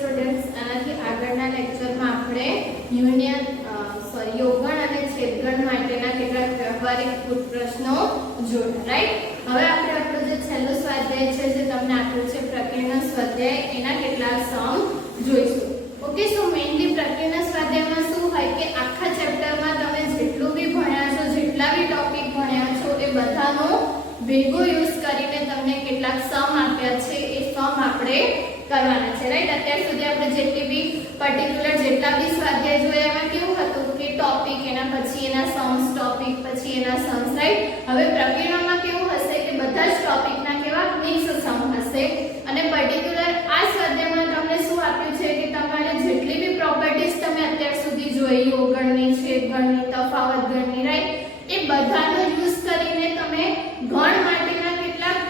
Students, આનાથી આગળના લેક્ચરમાં આપણે યોગગણ અને છેદગણ માટેના કેટલાક વ્યવહારિક પ્રશ્નો જોયા, રાઈટ? હવે આપણે આપણો જે છેલ્લો સ્વાધ્યાય છે, જે તમને આપ્યો છે પ્રકીર્ણ સ્વાધ્યાય, એના કેટલાક સમ જોઈશું. ઓકે, સો મેઇનલી પ્રકીર્ણ સ્વાધ્યાયમાં શું હોય કે આખા ચેપ્ટરમાં તમે જેટલું બી ભણ્યા છો, જેટલા બી ટોપિક ભણ્યા છો, એ બધાનો ભેગો યુઝ કરીને તમને કેટલાક સમ આપ્યા છે, એ સમ આપણે કરવાના છે, રાઈટ? અત્યાર સુધી આપણે જેટલી બી પર્ટિક્યુલર જેટલા બી સ્વાધ્યાય જોયા એમાં કેવું હતું કે ટોપિક, એના પછી એના સમ્સ, ટોપિક પછી એના સમ્સ, રાઈટ? હવે પ્રકીર્ણમાં કેવું હશે કે બધા જ ટોપિકના કેવા મિક્સ સમ હશે, અને પર્ટિક્યુલર આ સ્વાધ્યાયમાં તમને શું આપ્યું છે કે તમારે જેટલી બી પ્રોપર્ટીઝ તમે અત્યાર સુધી જોઈ, યોગગણની, છેદગણની, તફાવત ગણની, રાઈટ? એ બધાનો યુઝ કરીને તમે ગણ માટેના કેટલાક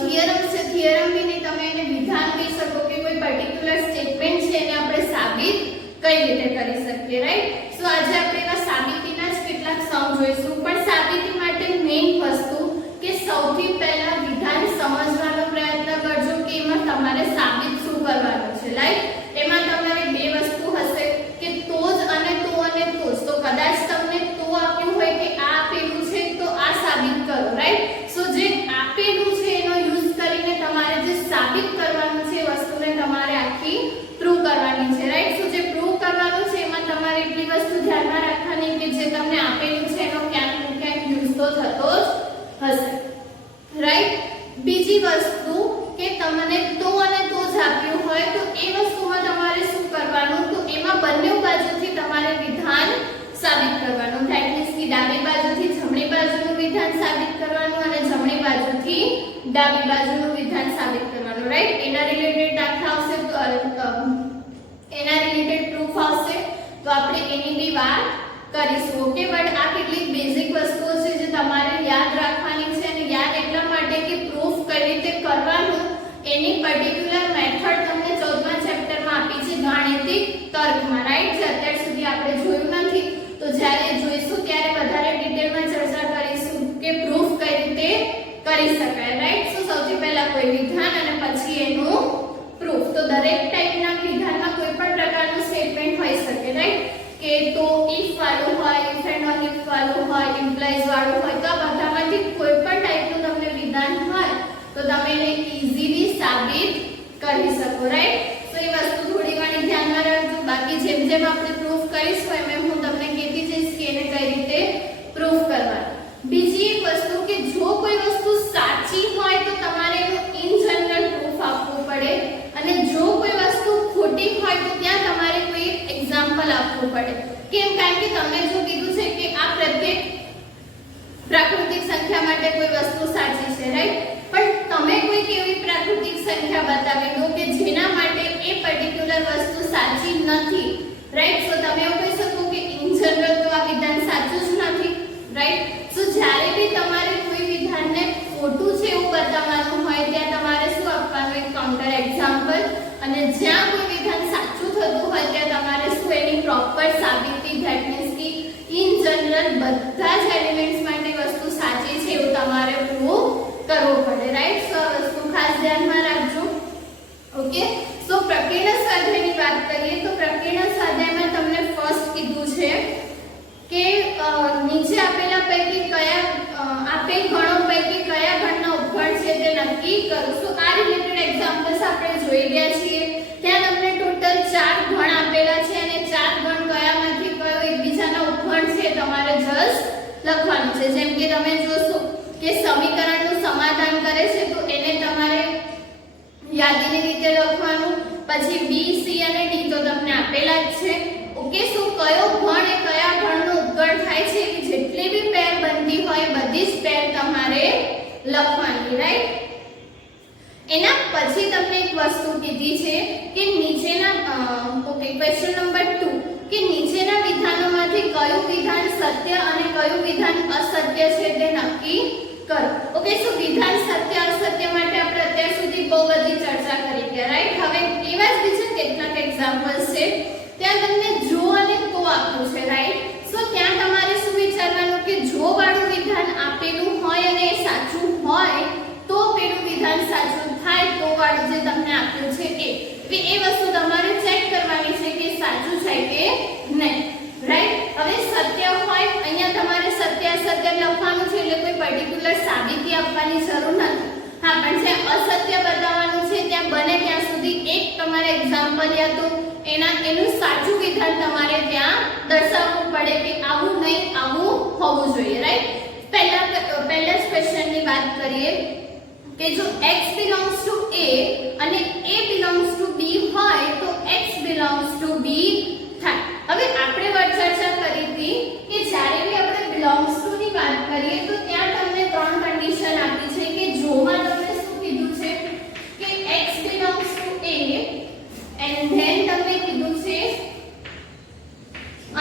થિયરમ છે, થિયરમ બીની તમે એને વિધાન કહી શકો કે કોઈ પર્ટિક્યુલર સ્ટેટમેન્ટ છે એને આપણે સાબિત કઈ રીતે કરી શકીએ, રાઈટ? સો આજે આપણે એના સાબિતીના જ કેટલાક સમ જોઈશું, પણ સાબિતી માટે મેઇન વસ્તુ કે સૌથી પહેલા વિધાન સમજવાનો પ્રયત્ન કરજો કે એમાં તમારે સાબિત શું કરવાનું છે, રાઈટ? એમાં તમારે બે વસ્તુ હશે કે તો જ અને તો જ. તો કદાચ તમને તો આપ્યું હોય કે આ આપેલું છે તો આ સાબિત કરો, રાઈટ? સો જે આપેલું છે એનો યુઝ કરીને તમારે જે સાબિત કરવાનું છે એ વસ્તુને તમારે આખી પ્રૂવ કરવાની છે, રાઈટ? સો જે પ્રૂવ કરવાનું છે એમાં તમારે એટલી વસ્તુ ધ્યાનમાં રાખવાની કે જે તમને આપેલું છે એનો ક્યાંક ને ક્યાંક યુઝ તો થતો જ હશે, રાઈટ? બીજી વસ્તુ કે તમને તો અને તો જ આપ્યું હોય તો એ વસ્તુમાં તમારે શું કરવાનું, તો એમાં બંને બાજુથી તમારે વિધાન સાબિત કરવાનું. ધેટ મીન્સ કે ડાબી બાજુથી જમણી બાજુનું વિધાન સાબિત કરવાનું અને જમણી બાજુથી ડાબી બાજુનું વિધાન સાબિત કરવાનું, રાઈટ? એના રિલેટેડ દાખલા આવશે તો એના રિલેટેડ પ્રૂફ આવશે તો આપણે એની બી વાત કરીશું. ઓકે, બટ આ કેટલીક બેઝિક વસ્તુઓ છે જે તમારે યાદ રાખવાની છે, અને યાદ એટલા માટે કે પ્રૂફ કઈ રીતે કરવાનું એની પર્ટિક્યુલર મેથડ તમને 14મા ચેપ્ટરમાં આપી છે, ગાણિતિક તર્કમાં, રાઈટ? જે અત્યાર સુધી આપણે જોયું નથી, તો જ્યારે જોઈશું ત્યારે વધારે ડિટેલમાં ચર્ચા કરીશું કે પ્રૂફ કઈ રીતે કરી શકાય, રાઈટ? સો સૌથી પહેલા કોઈ વિધાન અને પછી એનું પ્રૂફ. તો દરેક ટાઈપના વિધાનમાં કોઈ પણ પ્રકારનું સ્ટેટમેન્ટ હોઈ શકે, રાઈટ? કે તો ઇફ વાળું હોય, ઇફ એન્ડ ઓનલી ઇફ વાળું હોય, ઇમ્પ્લાઇઝ વાળું હોય, તો આ બધામાંથી કોઈ પણ ટાઈપનું તમને વિધાન હોય તો તમે એને ઈઝીલી સાબિત કરી શકો, રાઈટ? સો એ વસ્તુ થોડી ઘણી ધ્યાનમાં રાખજો. બાકી જેમ જેમ આપણે પ્રૂફ કરીશું એમ હું તમને કહેતી જઈશ કે એને કઈ રીતે પ્રૂફ કરવાનું. બીજી એક વસ્તુ કે જો કોઈ વસ્તુ સાચી હોય તો તમારે એનું ઇન જનરલ પ્રૂફ આપવું પડે, અને જો કોઈ વસ્તુ ખોટી હોય તો ત્યાં તમારે કોઈ એક્ઝામ્પલ આપવું પડે. કેમ? કારણ કે તમે જો કીધું છે કે આ પ્રત્યેક પ્રાકૃતિક સંખ્યા માટે કોઈ વસ્તુ સાચી છે, રાઈટ? પણ તમે કોઈક એવી પ્રાકૃતિક સંખ્યા બતાવી દો કે જેના માટે એ પર્ટિક્યુલર વસ્તુ સાચી નથી, રાઈટ? સો તમે એવું કહી શકો કે ઇન જનરલ તો આ વિધાન સાચું જ નથી, રાઈટ? સો જ્યારે બી તમારે કોઈ વિધાનને ખોટું છે એવું બતાવવાનું હોય ત્યાં તમારે શું આપવાનું, એક કાઉન્ટર એક્ઝામ્પલ, અને જ્યાં કોઈ વિધાન સાચું થતું હોય ત્યાં તમારે શું એની પ્રોપર સાબિતી, ધેટ મીન્સ કે ઇન જનરલ બધા જ એલિમેન્ટ્સ માટે વસ્તુ સાચી છે એવું તમારે પ્રૂવ કરવો પડે, રાઈટ? સો આ વસ્તુ ખાસ ધ્યાનમાં રાખજો. ઓકે, સો પ્રકીર્ણ સ્વાધ્યાયની વાત કરીએ તો પ્રકીર્ણ સ્વાધ્યાયમાં તમને ફર્સ્ટ કીધું છે કે નીચે આપેલા પૈકી કયા આપેલ ગણો પૈકી કયા ગણના ઉપગણ છે તે નક્કી કરો. સો આ રિલેટેડ એક્ઝામ્પલ્સ આપણે જોઈ ગયા છીએ. ત્યાં તમને ટોટલ 4 ગણ આપેલા છે અને 4 ગણ કયામાંથી કયો એકબીજાના ઉપગણ છે તમારે જસ્ટ લખવાનું છે. જેમ કે તમે જોશો કે સમીકરણનું સમાધાન કરે છે તો એને તમારે યાદીની રીતે લખવાનું, પછી બી, સી અને ડી તો તમને આપેલા જ છે. ઓકે, સો કયો ગણ એ કયા ગણનો ઉપગણ થાય છે કે જેટલી બી પેર બનતી હોય બધી જ પેર તમારે લખવાની, રાઈટ? એના પછી તમને એક વસ્તુ કીધી છે કે નીચેના ક્વેશ્ચન નંબર 2 કે નીચેના વિધાનોમાંથી કયું વિધાન સત્ય અને કયું વિધાન અસત્ય છે તે નક્કી કરો. ઓકે, સો વિધાન સત્ય અસત્ય માટે આપણે અત્યાર સુધી બહુ બધી ચર્ચા કરી ગયા, રાઈટ? હવે એવા જ બીજા કેટલાક એક્ઝામ્પલ્સ છે. ત્યાં તમને જો અને તો આપ્યું છે, રાઈટ? સો ત્યાં તમારે શું વિચારવાનું કે જો વાળું વિધાન આપેલું હોય અને એ સાચું હોય તો પેલું વિધાન સાચું થાય, તો વાળું જે તમને આપ્યું છે એ વસ્તુ તમારે એક્ઝામ્પલ યા તો એનું સાચું વિધાન તમારે ત્યાં દર્શાવવું પડે કે આવું નહીં આવું હોવું જોઈએ, રાઈટ? પહેલા જ ક્વેશ્ચનની વાત કરીએ કે જો x belongs to a અને a belongs to b હોય તો x belongs to b થાય. હવે આપણે ચર્ચા કરી હતી કે જ્યારે બી આપણે belongs to ની વાત કરીએ તો ત્યાં તમને ત્રણ કન્ડિશન આપી છે કે જોમાં તમને શું કીધું છે કે x belongs to a and then તમને કીધું છે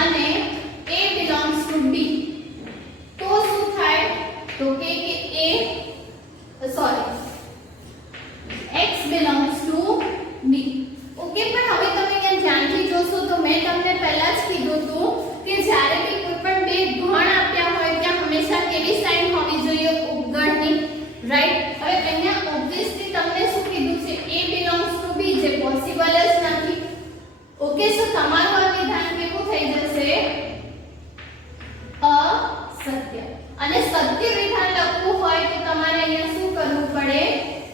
અને a belongs to b તો શું થાય તો કે a x belongs to b. Okay, પણ હવે તમે ત્યાં ધ્યાનથી જોશો તો મેં તમને પહેલા જ કીધું હતું કે જ્યારે બી કોઈ પણ બે ગણ આપ્યા હોય ત્યાં હંમેશા કેવી સાઇન હોવી જોઈએ? ઉપગણની, રાઈટ? હવે અહીંયા ઓબ્વિયસલી તમને શું કીધું છે a belongs to b જે પોસિબલ જ નથી. ઓકે, સો તમારું આ વિધાન કેવું થઈ જશે? અસત્ય. અને સત્ય વિધાન લખવું હોય તો તમારે અહીંયા શું કરવું પડે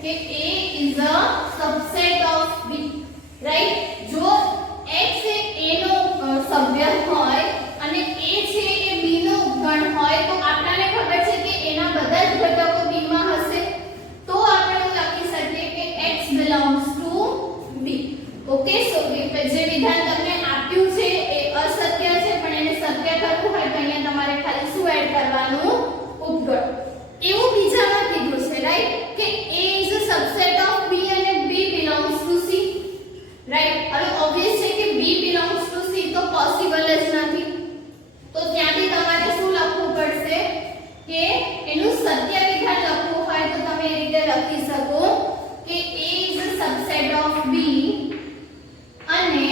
કે a is a subset of b, right? જો x એ a નો સભ્ય હોય અને a છે એ b નો ઉપગણ હોય તો આપણને ખબર છે કે એના બધા જ ઘટકો b માં હશે, તો આપણે લખી શકીએ કે x belongs to b. Okay, so જે વિધાન તમને આપ્યું છે એ અસત્ય છે પણ એને સત્ય કરવું હોય તો અહીંયા તમારે ખાલી શું એડ કરવાનું? ઉપગણ. એવું બીજામાં કીધું છે, રાઈટ, કે a is a subset of b અને b belongs to c, right? હવે ઓબ્વિયસ છે કે b belongs to c તો પોસિબલ જ નથી, તો ત્યાંથી તમારે શું લખવું પડશે કે એનું સત્ય વિધાન લખવું હોય તો તમે એ રીતે લખી શકો કે a is a subset of b અને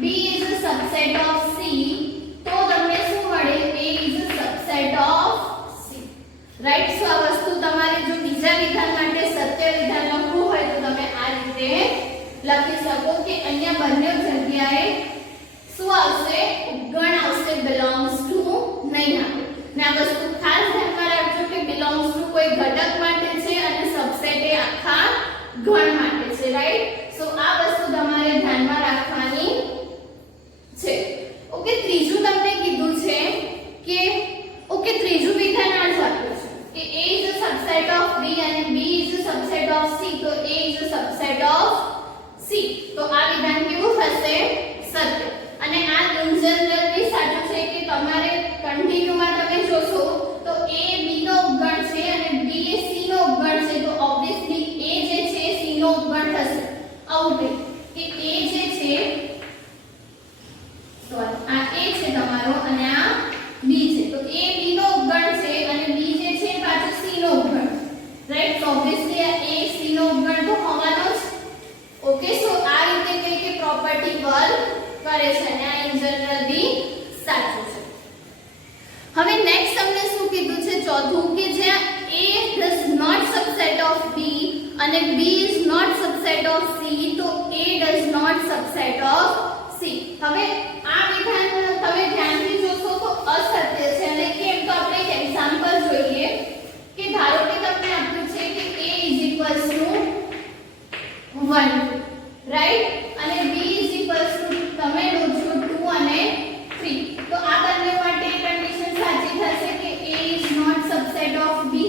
b is a subset of c તો તમને શું મળે? a is a subset of c, right? So આ વસ્તુ તમારે જો બીજા વિધાન માટે સત્ય વિધાન લખવું હોય તો તમે આ રીતે લખી શકો કે અહીંયા બંને જગ્યાએ શું આવશે? ઉપગણ આવશે, belongs to નહીં આવે. ને આ વસ્તુ ખાસ ધ્યાનમાં રાખજો કે belongs to કોઈ ઘટક માટે છે અને સબસેટ એ આખા ગણ માટે છે, રાઈટ? સો આ વસ્તુ તમારે ધ્યાનમાં રાખવાની છે. ઓકે, ત્રીજું તમને કીધું છે કે ઓકે ત્રીજું વિધાન આ જ આપ્યું છે કે a is a subset of b અને b is a subset of c તો a is a subset of c. તો આ વિધાન કેવું થશે? સત્ય. અને આ ઇન જનરલ બી સાચું છે કે તમારે કન્ટિન્યુમાં તમે જોશો તો a b નો ઉપગણ છે અને b એ c નો ઉપગણ છે તો ઓબ્વિયસલી a જે છે c નો ઉપગણ થશે. આવું કે a જે છે સોરી આ a છે તમારો અને આ b છે તો a b નો ઉપગણ છે અને b જે છે પાછું c નો ઉપગણ, રાઈટ? તો ઓબ્વિયસલી આ a c નો ઉપગણ તો હોવાનો જ. ઓકે, સો આ રીતે કઈ કે પ્રોપર્ટી વર્ક કરે છે અને આ ઇન જનરલ બી સાચું છે. હવે નેક્સ્ટ તમને શું કીધું છે? ચોથું કે જ્યાં a does not subset of b અને b is not subset of c તો a does not subset of c. હવે આ વિધાન તમે ધ્યાનથી જોશો તો અસત્ય છે અને કેમ તો આપણે એક એક્ઝામ્પલ જોઈએ કે ધારો કે તમને આપ્યું છે કે a is equals to 1, right? અને b is equals to તમે લો છો 2 અને 3 તો આ બંને માટે કન્ડિશન સાચી થશે કે a is not subset of b,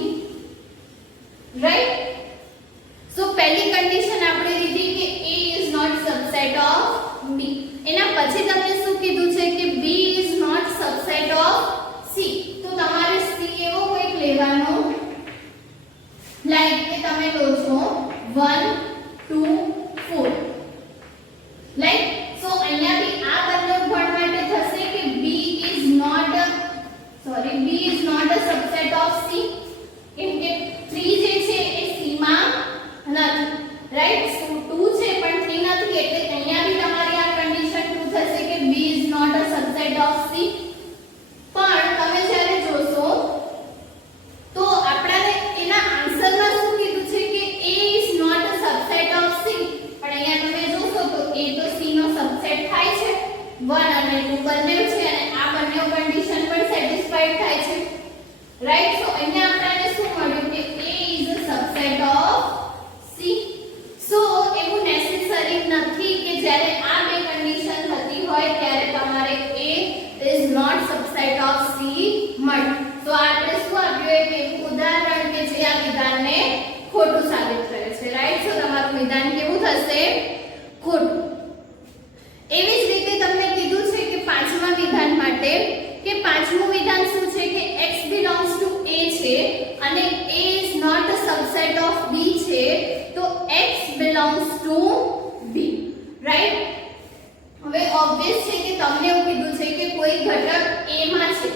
right? So પહેલી કન્ડિશન આપણે લીધી કે a is not subset of b. એના પછી તમને શું કીધું છે કે b is not subset of c તો તમારે c એવો કોઈક લેવાનો લાઈક કે તમે લો છો 1 2 4, લાઈક સો અહીંયા બી આ બંને ગણ માટે થશે કે b is not a subset of c કેમ કે 3 જે છે એ c માં નથી, રાઈટ? સો 2 છે પણ 3 નથી એટલે અહીંયા બી તમારી આ કન્ડિશન ટ્રુ થશે કે b is not a subset of c. પણ તમે જ્યારે જોશો તો આપણને એના આન્સરમાં શું કીધું છે કે a is not a subset of c પણ અહીંયા તમે જોશો તો a તો c નો સબસેટ થાય છે, 1 અને 2 બંને છે અને આ બંને કન્ડિશન પણ સેટિસ્ફાઈડ થાય છે, રાઈટ? સો અહીંયા આપણને શું મળ્યું કે a is a subset of c. સો એવું નેસેસરી નથી જ્યારે આ બે કન્ડિશન થતી હોય ત્યારે તમારે A is not subset of C મળે. તો આપણે શું આપ્યું એક એવું ઉદાહરણ કે જે આ વિધાનને ખોટું સાબિત કરે છે, રાઈટ. સો તમારું વિધાન કેવું થશે? ખોટું. એવી જ રીતે તમને કીધું છે કે પાંચમા વિધાન માટે કે પાંચમું વિધાન શું છે કે x belongs to A છે અને A is not a subset of B છે, તો x belongs to B, right. હવે ઓબ્વિયસ છે કે તમને એવું કીધું છે કે કોઈ ઘટક A માં છે,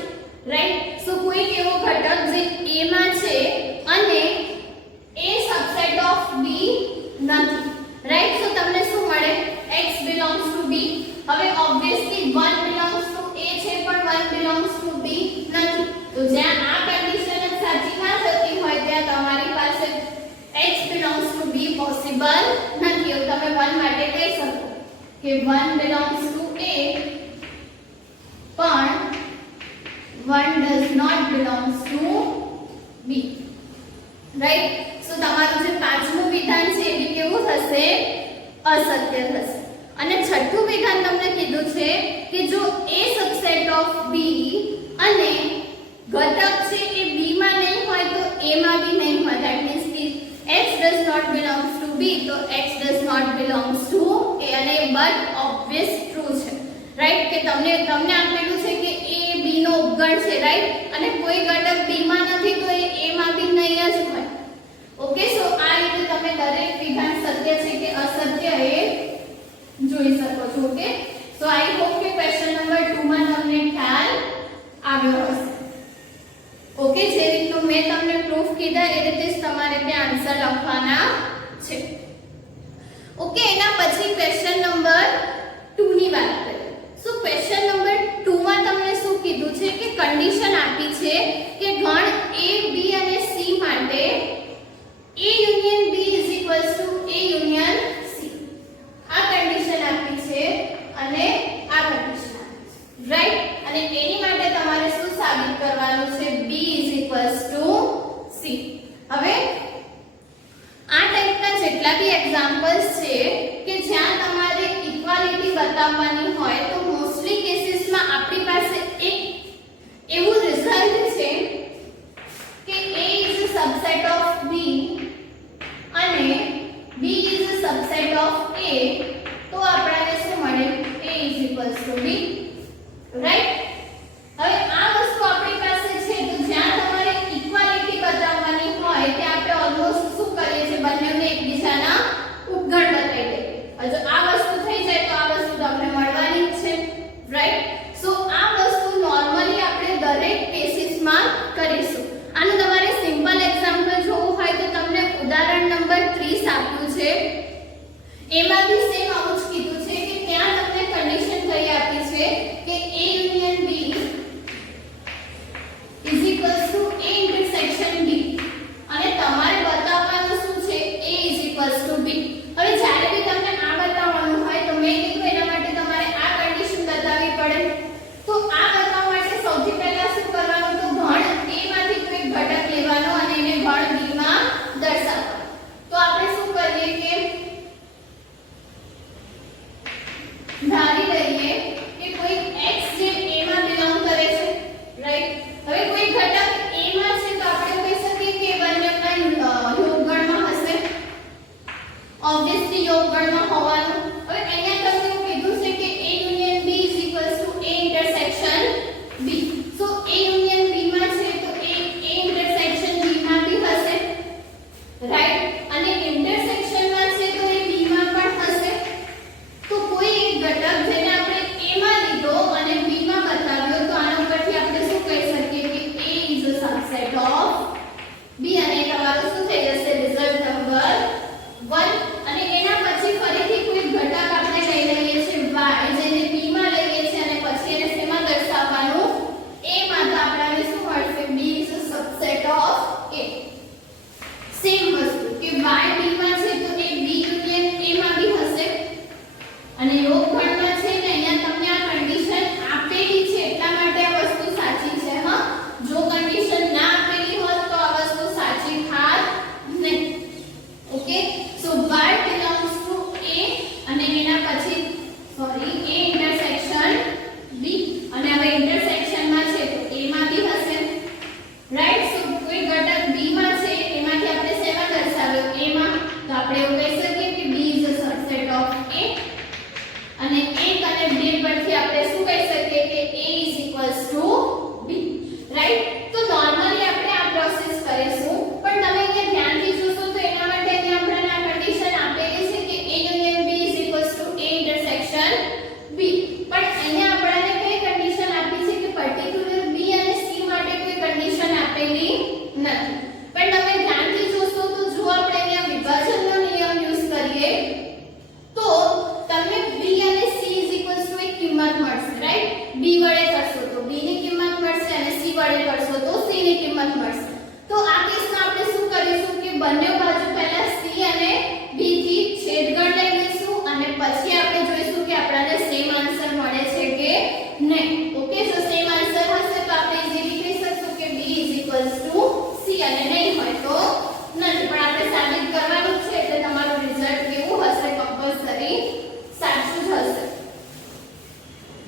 રાઈટ. સો કોઈ એવો ઘટક જે A માં છે અને A subset of B નથી, રાઈટ. સો તમને શું મળે? x belongs to B. હવે ઓબ્વિયસલી 1 belongs to A છે પણ 1 belongs to B નથી. તો જ્યાં આ કન્ડિશન જ સાચી ના થતી હોય ત્યાં તમારી પાસે x belongs to B possible નથી. એવું તમે 1 માટે કહી શકો કે 1 belongs to A પણ 1 does not belongs to B, right. So તમારું જે પાંચમું વિધાન છે એ કેવું થશે? અસત્ય થશે. અને છઠ્ઠું વિધાન તમને કીધું છે કે જો A subset of B અને ઘટક છે એ B માં નહીં હોય તો A માં બી નહીં હોય, that means x does not belongs to B, તો x does not belongs to A અને but obvious true છે, રાઈટ. કે તમને આપેલું છે કે A B નો ઉપગણ છે, રાઈટ. અને કોઈ ઘટક B માં નથી તો એ A માં બી નહીં જ હોય. ઓકે. સો આ રીતે તમે દરેક વિધાન સત્ય છે કે અસત્ય એ જોઈ શકો છો. ઓકે. સો આઈ હોપ કે ક્વેશ્ચન નંબર 2 માં તમને ખ્યાલ આવ્યો હશે. ઓકે. જે રીતનું મેં તમને પ્રૂફ કીધા એ રીતે જ તમારે ત્યાં આન્સર લખવાના છે. ઓકે. એના પછી ક્વેશ્ચન નંબર 2 ની વાત કરીએ. સો ક્વેશ્ચન નંબર 2 માં તમને શું કીધું છે કે કન્ડિશન આપી છે કે ગણ A B અને C માટે A union B is equals to A union C. આ કન્ડિશન આપી છે અને આ કન્ડિશન આપી છે, રાઈટ. અને એની માટે તમારે શું સાબિત કરવાનું છે? B is equals to C. હવે આ ટાઈપના જેટલા બી એક્ઝામ્પલ્સ છે કે જ્યાં તમારે ઇક્વાલિટી બતાવવાની હોય તો મોસ્ટલી કેસીસમાં આપણી પાસે એક એવું રિઝલ્ટ છે કે A is a subset of B અને B is a subset of A, તો આપણને શું મળે? A is equals to B, right. હવે આ વસ્તુ આપણી પાસે છે તો જ્યાં તમારે ઇક્વાલિટી બતાવવાની હોય ત્યાં આપણે ઓલમોસ્ટ શું કરીએ છીએ? બંનેને એકબીજાના ઉપગણ બતાવી દઈએ. જો આ વસ્તુ થઈ જાય તો આ વસ્તુ તમને મળવાની જ છે, રાઈટ. સો આ વસ્તુ નોર્મલી આપણે દરેક કેસીસમાં કરીશું. આનું તમારે સિમ્પલ એક્ઝામ્પલ જોવું હોય તો તમને ઉદાહરણ નંબર 30 આપ્યું છે. એમાં બી સેમ આવું જ કીધું છે કે ત્યાં તમને કન્ડિશન કઈ આપી છે કે A union B is equals to A intersection B અને તમારે બતાવવાનું શું છે? A is equals to B. હવે જ્યારે બી તમને આ બતાવવાનું હોય તો મેં કીધું એના માટે તમારે આ કન્ડિશન બતાવવી પડે. તો આ બતાવવા માટે સૌથી પહેલા શું કરવાનું? તો ગણ A માંથી કોઈ ઘટક લેવાનો અને એને ગણ B માં દર્શાવવાનો. તો આપણે શું કરીએ કે ધારી લઈએ કે કોઈ x જે A માં બિલોંગ કરે છે, રાઈટ. હવે કોઈ ઘટક A માં છે તો આપણે કહી શકીએ કે બંનેના યોગગણમાં હશે, ઓબ્વિયસલી યોગગણમાં હોવાનું. હવે અહીંયા તમને એવું કીધું છે કે A union B is equals to A intersection B. So A union B માં છે તો A intersection B માં બી હશે, રાઈટ. અને intersection માં છે તો એ B માં પણ હશે. તો કોઈ એક ઘટક b વડે કરશો તો b ની કિંમત મળશે અને c વડે કરશો તો c ની કિંમત મળશે. તો આ કેસમાં આપણે શું કરીશું કે બંને બાજુ પહેલા c અને b થી છેદગણ લઈ લઈશું અને પછી આપણે જોઈશું કે આપણને સેમ આન્સર મળે છે કે નહીં. ઓકે, સો સેમ આન્સર હશે તો આપણે ઈઝીલી કહી શકશું કે b c અને નહીં હોય તો નથી. પણ આપણે સાબિત કરવાનું છે એટલે તમારું રિઝલ્ટ કેવું હશે? કમ્પલસરી સાચું જ હશે.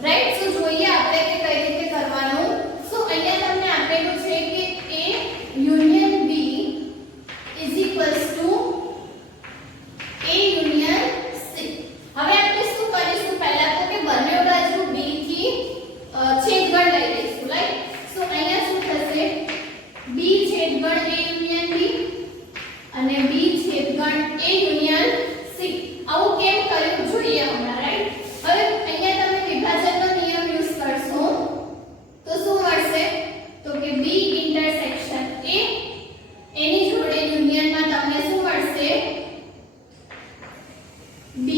રાઈટ, સો જોઈએ આપણે કે કઈ રીતે કરવાનું. સો અહીંયા તમને આપેલું છે કે a union b is equals to a union c. હવે આપણે શું કરીશું? પહેલા તો કે બંને બાજુ b થી છેદગણ લઈ લઈશું. રાઈટ, સો અહીંયા શું થશે? b છેદગણ a યુનિયન b અને b છેદગણ a યુનિયન c. આવું કેમ કર્યું જોઈએ હમણાં. રાઈટ, હવે અહીંયા તમે વિભાજનનો નિયમ યુઝ કરશો તો શું મળશે? તો કે b ઇન્ટરસેક્શન a એની જોડે યુનિયનમાં તમને શું મળશે? b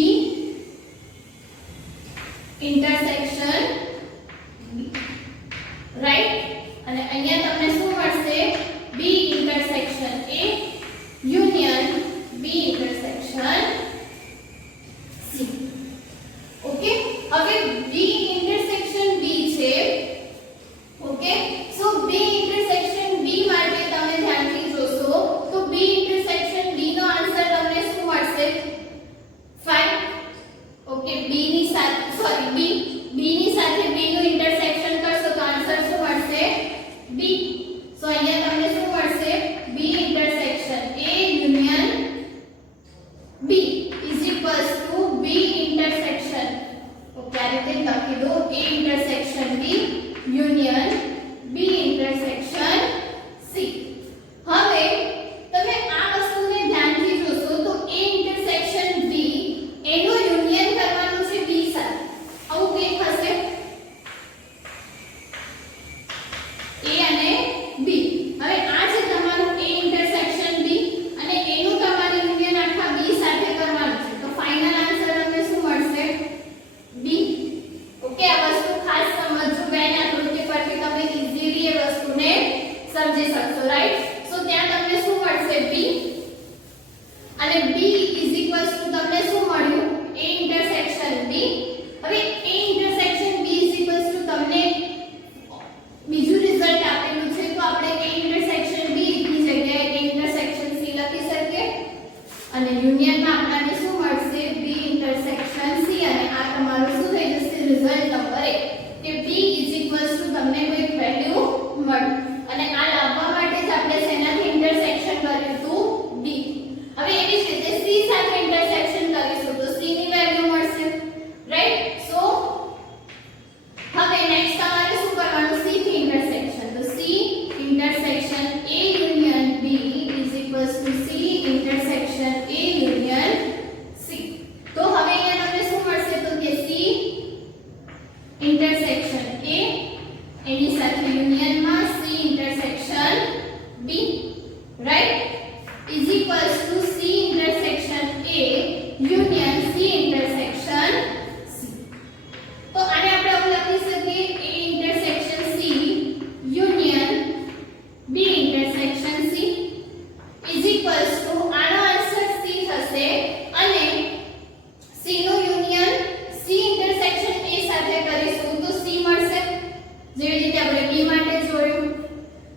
intersection b. રાઈટ, અને અહીંયા તમને શું મળશે? b intersection a union b intersection c. Okay, હવે b ઇન્ટરસેક્શન b છે. ઓકે, સો b ઇન્ટરસેક્શન b માટે તમે ધ્યાનથી જોશો તો b ઇન્ટરસેક્શન b નો આન્સર તમને શું મળશે? 5. ઓકે, b ની સાથે b ની સાથે b નું ઇન્ટરસેક્શન કરશો તો આન્સર શું મળશે? b. સો અહીંયા તમને શું મળશે? b intersection a union b is equals to b intersection. Okay, આ રીતે લખી દો. a intersection b union b intersection c. હવે તમે આ વસ્તુને ધ્યાનથી જોશો તો a ઇન્ટરસેક્શન b એનું યુનિયન કરવાનું છે b સાથે. આવું કંઈક હશે? a અને b. હવે આ છે તમારું a ઇન્ટરસેક્શન b અને એનું તમારે યુનિયન આખા b સાથે કરવાનું છે. તો ફાઇનલ આન્સર તમને શું મળશે? b. ઓકે, આ વસ્તુ ખાસ સમજજો બેન. આકૃતિ પરથી તમે ઈઝીલી એ વસ્તુને સમજી શકશો. રાઈટ, સો ત્યાં તમને શું મળશે? b અને b ઇઝ ઇક્વલ્સ ટુ તમને શું મળ્યું? a intersection b. હવે a intersection b is equals to તમને બીજું રિઝલ્ટ આપેલું છે તો આપણે a ઇન્ટરસેક્શન b ની જગ્યાએ a ઇન્ટરસેક્શન c લખી શકીએ અને યુનિયનમાં આપણને શું મળશે? b intersection c. અને આ તમારું શું થઈ જશે? રિઝલ્ટ નંબર 1 કે b ઇઝ ઇક્વલ્સ ટુ તમને કોઈ વેલ્યુ મળ્યું. અને આ લાવવા માટે જ આપણે શેનાથી ઇન્ટરસેક્શન કર્યું હતું? b. હવે એવી જ રીતે c સાથે ઇન્ટરસેક્શન કરીશું તો c ની વેલ્યુ મળશે. રાઈટ, સો હવે નેક્સ્ટ તમારે શું કરવાનું? c થી ઇન્ટરસેક્શન. તો c intersection a union b is equals to c intersection a union c. તો હવે અહીંયા તમને શું મળશે? તો કે c ઇન્ટરસેક્શન a એની સાથે યુનિયનમાં c intersection b. Right, is equals to c intersection a union c intersection c. તો આને આપણે આવું લખી શકીએ a intersection c union b intersection c is equals to આનો આન્સર c થશે અને c નું યુનિયન c ઇન્ટરસેક્શન a સાથે કરીશું તો c મળશે. જેવી રીતે આપણે b માટે જોયું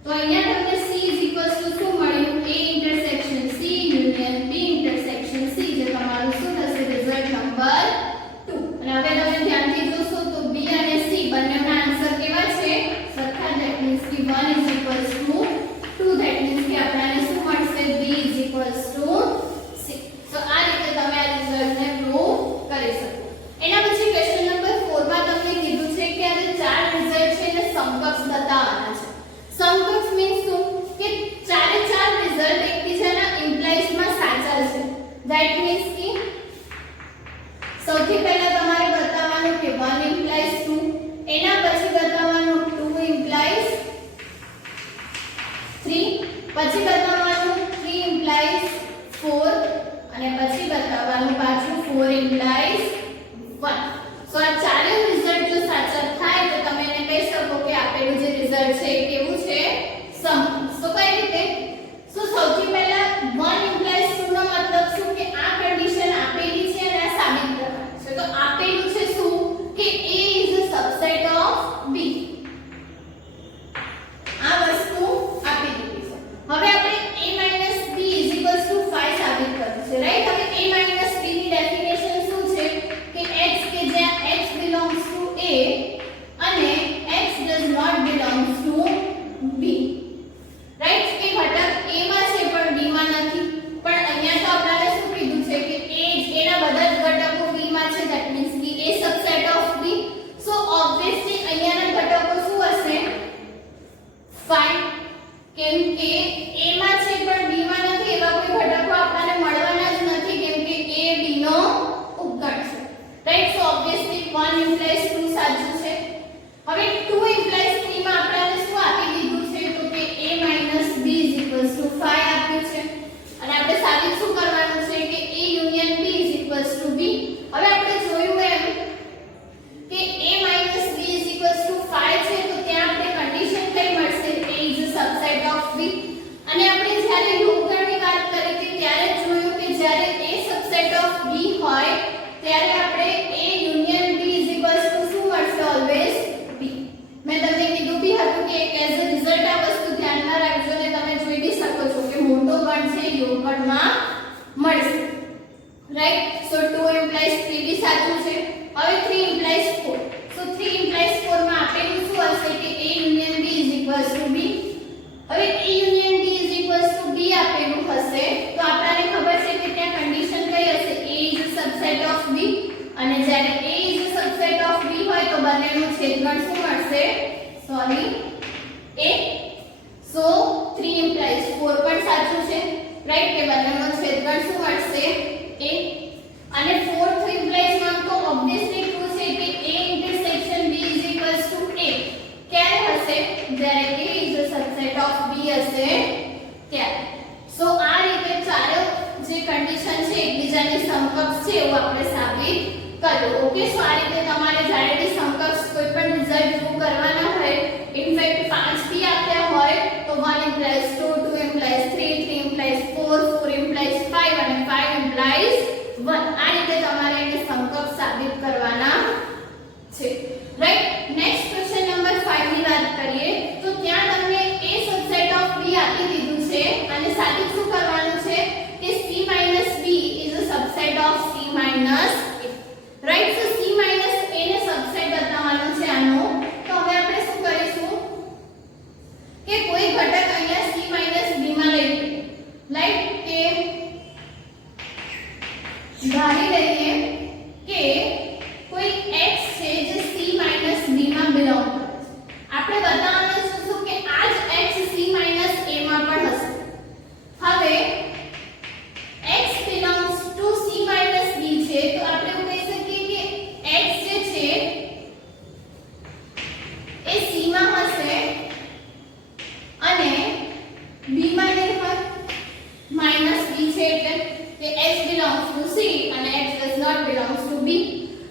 તો અહીંયા તમને c ઇઝ ઇક્વલ્સ ટુ શું મળ્યું? a intersection c union b intersection c. જે તમારું શું થશે? Result number 2. અને હવે તમે ધ્યાનથી જોશો તો b અને c બંનેના આન્સર કેવા છે? સરખા. ધેટ મીન્સ કે 1 is equals to 2. That means કે આપણને શું મળશે? b is equals to c. સો આ રીતે તમે આ રિઝલ્ટને પ્રૂવ કરી શકો. એના પછી ક્વેશ્ચન નંબર 4 માં તમને કીધું છે કે આ ચાર રિઝલ્ટ છે એને સમકક્ષ બતાવવાના છે. સમકક્ષ મીન્સ શું? કે ચારે ચાર રિઝલ્ટ એકબીજાના ઇમ્પ્લાઈઝમાં સાચા છે. ધેટ મીન્સ કે સૌથી પહેલા તમારે બતાવવાનું કે 1 ઇમ્પ્લાઈઝ 2, એના પછી બતાવવાનું 2 ઇમ્પ્લાઈઝ 3, પછી બતાવવાનું 3 ઇમ્પ્લાઈઝ 4 અને પછી બતાવવાનું પાછું 4 ઇમ્પ્લાઈઝ 1. સો આ ચારેય રિઝલ્ટ જો સાચા થાય તો હવે આપણે જોયું એમ કે a - b = 5 છે તો ત્યાં આપણે કન્ડિશન કઈ મળશે a is a subset of b અને આપણે જ્યારે યોગગણની વાત કરી હતી ત્યારે જોયું કે જ્યારે a subset of b હોય ત્યારે આપણે a union b = શું મળશે ઓલવેઝ b મેં તમને કીધું બી હતું કે એઝ અ રિઝલ્ટ આ વસ્તુ ધ્યાનમાં રાખજો ને તમે જોઈ બી શકો છો કે મોટો ગણ છે યોગગણમાં મળશે રાઈટ સો 2 implies 3 બી સાચું છે હવે 3 implies 4 સો 3 implies 4 માં આપેલું શું હશે કે a union b = b હવે a union b = b આપેલું હશે તો આપણને ખબર છે કે ત્યાં કન્ડિશન કઈ હશે a is a subset of b અને જ્યારે a is a subset of b હોય તો બંનેનું છેદગણ શું મળશે સોરી a સો 3 implies 4 પણ સાચું છે રાઈટ કે બંનેનું છેદગણ શું મળશે a અને 4 implies માં તો ઓબ્વિયસલી ટ્રુ છે કે a intersection b = a ક્યારે હશે જ્યારે a is a subset of b હશે ત્યારે સો આ રીતે ચારો જે કન્ડિશન છે એકબીજાની સમકક્ષ છે એવું આપણે સાબિત કર્યું ઓકે સો આ રીતે તમારે જ્યારે બી સમકક્ષ કોઈ પણ રિઝલ્ટ પ્રૂવ કરવાના હોય ઇનફેક્ટ 5 બી આપ્યા હોય તો 1 implies 2 2 implies 3 3 implies 4 4 implies 5 અને 5 implies 1 આ રીતે તમારે એને સમકક્ષ સાબિત કરવાના છે રાઈટ નેક્સ્ટ ક્વેશ્ચન નંબર 5 ની વાત કરીએ તો ત્યાં તમને a subset of b આપી દીધું છે અને સાથે શું કરવાનું છે કે c - b is a subset of c - a right so c - a ને સબસેટ બતાવવાનો છે આનો તો હવે આપણે શું કરીશું કે કોઈ ઘટક અહીંયા c - b માં લઈ રાઈટ કે ધારી લઈએ કે કોઈ x છે જે c - b માં બિલોંગ કરે છે આપણે બતાવવાનું છે શું કે આ જ x c - a માં પણ હશે હવે x belongs to c - b છે તો આપણે એવું કહી શકીએ કે x જે છે એ c માં હશે અને b માં નહીં હોય -b છે એટલે કે x belongs to c અને x does not belongs to b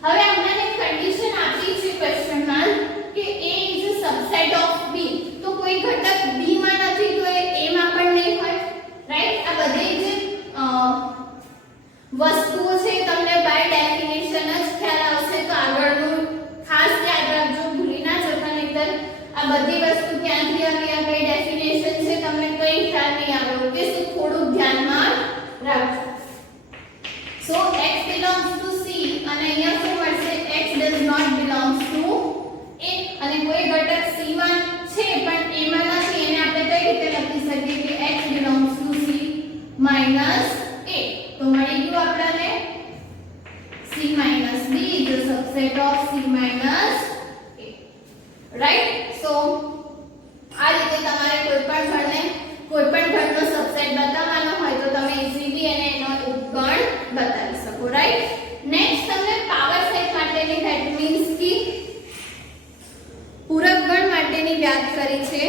હવે આપણે એક કન્ડિશન આપી છે ક્વેશ્ચનમાં કે a is a subset of b તો કોઈ ઘટક b માં નથી તો એ a માં પણ નહીં હોય રાઈટ આ બધી જે વસ્તુઓ છે તમને બાય ડેફિનેશન જ ખ્યાલ આવશે તો આગળનું ખાસ યાદ રાખજો ભૂલી ના જતા નહીતર આ બધી વસ્તુ ક્યાંથી આવી આ કઈ ડેફિનેશન છે તમને કઈ ખ્યાલ નહીં આવે ઓકે સો થોડું ધ્યાનમાં રાખજો સો x belongs to c અને અહીંયા શું મળશે x does not belongs to a અને કોઈ ઘટક c માં છે પણ a માં નથી એને આપણે કઈ રીતે લખી શકીએ કે x belongs to c minus a તો મળી ગયું આપણને c minus b is a subset of c minus a right so આ રીતે તમારે કોઈ પણ ઘનનો સબસેટ બતાવવાનો હોય તો તમે ઈઝીલી એનો ઉપગણ બતાવી શકો રાઈટ નેક્સ્ટ તમને પાવર સેટ માટેની ધેટ મીન્સ કે પૂરક ગણ માટેની વાત કરી છે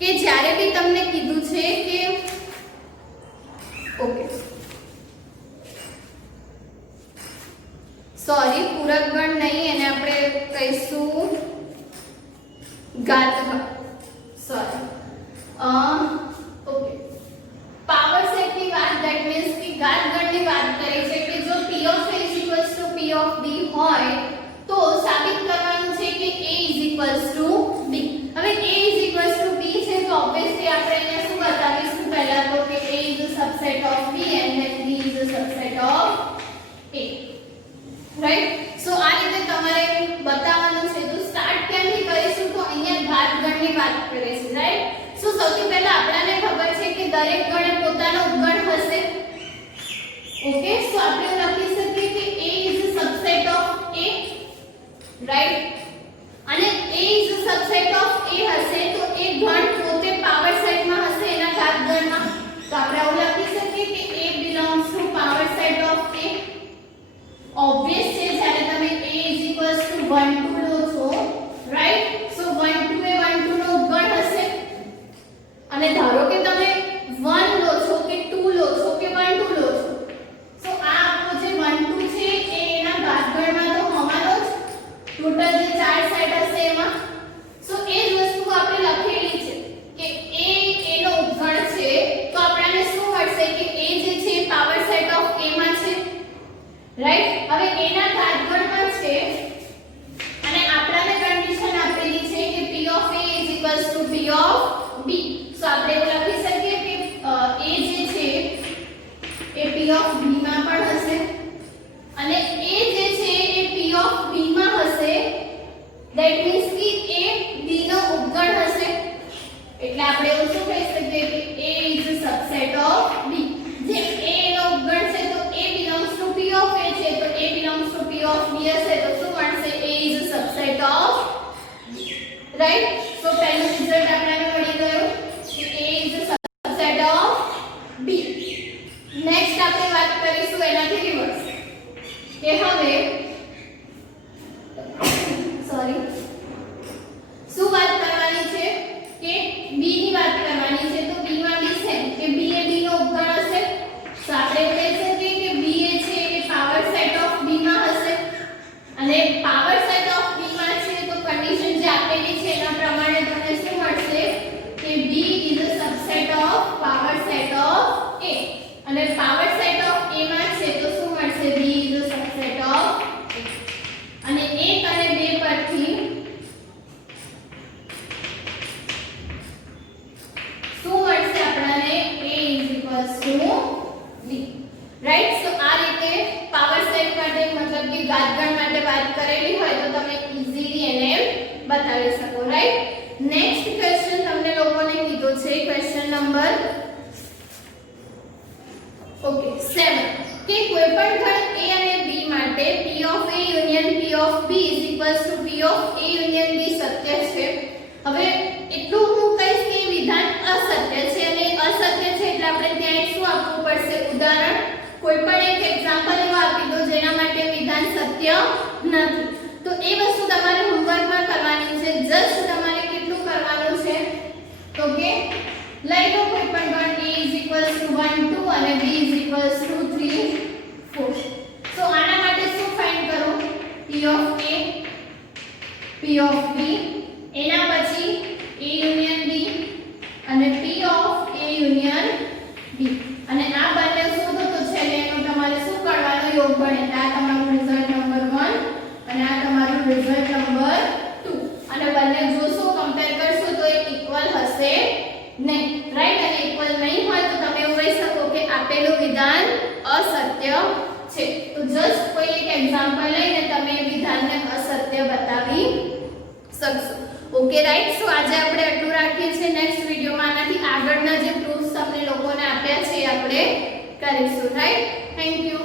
કે જ્યારે બી તમને કીધું છે કે ઓકે સોરી પૂરક ગણ નહીં એને આપણે કહીશું ઘાત ગણ સોરી ઓકે પાવર સેટની વાત ધેટ મીન્સ કે ઘાત ગણની વાત કરી છે કે જો p of a p of b હોય તો સાબિત કરવાનું છે કે a b હવે a b છે તો ઓબ્વિયસલી આપણે એને શું બતાવીશું પહેલા તો કે a is a subset of b and then b is a subset of a right so આ રીતે તમારે બતાવવાનું છે તો સ્ટાર્ટ ક્યાંથી કરીશું તો અહીંયા ઘાત ગણની વાત કરે છે રાઈટ સો સૌથી પહેલા આપણને ખબર છે કે દરેક ગણ પોતાનો ઉપગણ હશે ઓકે સો આપણે લખી શકીએ કે a is a subset of a right અને a is a subset of a હશે તો એ ગણ પોતે પાવર સેટમાં હશે એના ઘાત ગણમાં તો આપણે આવું લખી શકીએ કે a belongs to power set of a obvious છે જ્યારે તમે a 1 2 લો છો રાઈટ સો 1 2 એ 1 2 નો ઉપગણ હશે અને ધારો કે તમે 1 લો છો કે 2 લો છો કે 1 2 લો છો સો આ આપણો જે 1 2 છે રાઈટ. હવે એના ઘાતગણમાં છે અને આપણાને કન્ડિશન આપેલી છે કે p of a is equals to p of b. સો આપણે એવું લખી શકીએ કે a જે છે એ p of b માં પણ હશે અને a જે છે એ p of b માં હશે. ધેટ મીન્સ કે a b નો ઉપગણ હશે. એટલે આપણે એવું શું કહી શકીએ કે a is a subset of b. જે a નો ઉપગણ છે તો a belongs to p of a છે તો a belongs to p of b હશે તો શું મળશે? a is a subset of b. Right. So પહેલું રિઝલ્ટ આપણને મળી ગયું કે a is a subset of b. Next આપણે વાત કરીશું એનાથી રિવર્સ કે હવે સોરી શું વાત કરવાની છે કે b ની વાત કરવાની છે. તો b માં b છે કે b એ b નો ઉપગણ હશે. તો આપણે કહી શકીએ કે b એ છે એ પાવર સેટ ઓફ b માં હશે અને પાવર સેટ ઓફ b માં છે તો કન્ડિશન જે આપેલી છે એના પ્રમાણે તમને શું મળશે કે b is a subset of power set of a અને પાવર સેટ ઓફ a માં છે તો શું મળશે? b is a subset of a. અને 1 અને 2 પરથી શું મળશે આપણને? a is equals to b. Right. So આ રીતે પાવર સેટ માટે મતલબ કે ઘાતગણ માટે વાત કરેલી હોય તો તમે ઈઝીલી એને બતાવી શકો. રાઈટ. નેક્સ્ટ ક્વેશ્ચન તમને લોકોને કીધો છે ક્વેશ્ચન નંબર 7 કે કોઈપણ ઘન a અને b માટે p of a union p of b is equals to p of a union b સત્ય છે. હવે એટલું હું કહીશ કે વિધાન અસત્ય છે અને અસત્ય છે એટલે આપણે ત્યાં શું આપવું પડશે? ઉદાહરણ. કોઈ પણ એક એક્ઝામ્પલ એવો આપી દો જેના માટે વિધાન સત્ય નથી. તો એ વસ્તુ તમારે હોમવર્કમાં કરવાની છે. જસ્ટ તમારે કેટલું કરવાનું છે તો કે લઈ લો કોઈ પણ ગણ a is equals to 1 2 અને b is equals to 3 4. તો આના માટે શું ફાઇન્ડ કરો? p of a p of b એના પછી a union b અને p of a union b અને આ બંને શોધો તો છેલ્લે એનો તમારે શું કરવાનું? યોગફળ. એટલે આ તમારું રિઝલ્ટ નંબર 1 અને આ તમારું રિઝલ્ટ નંબર 2 અને બંને જોશો કમ્પેર કરશો તો એ ઇક્વલ હશે નહીં. રાઈટ. અને ઇક્વલ નહીં હોય તો તમે એવું કહી શકો કે આપેલું વિધાન અસત્ય છે. તો જસ્ટ કોઈ એક એક્ઝામ્પલ લઈને તમે વિધાનને અસત્ય બતાવી શકશો. ઓકે. રાઈટ. સો આજે આપણે આટલું રાખીએ છીએ. નેક્સ્ટ વિડિયોમાં આનાથી આગળના જે પ્રૂફ્સ તમને લોકોને આપ્યા છે આપણે કરીશું. રાઈટ. Thank you.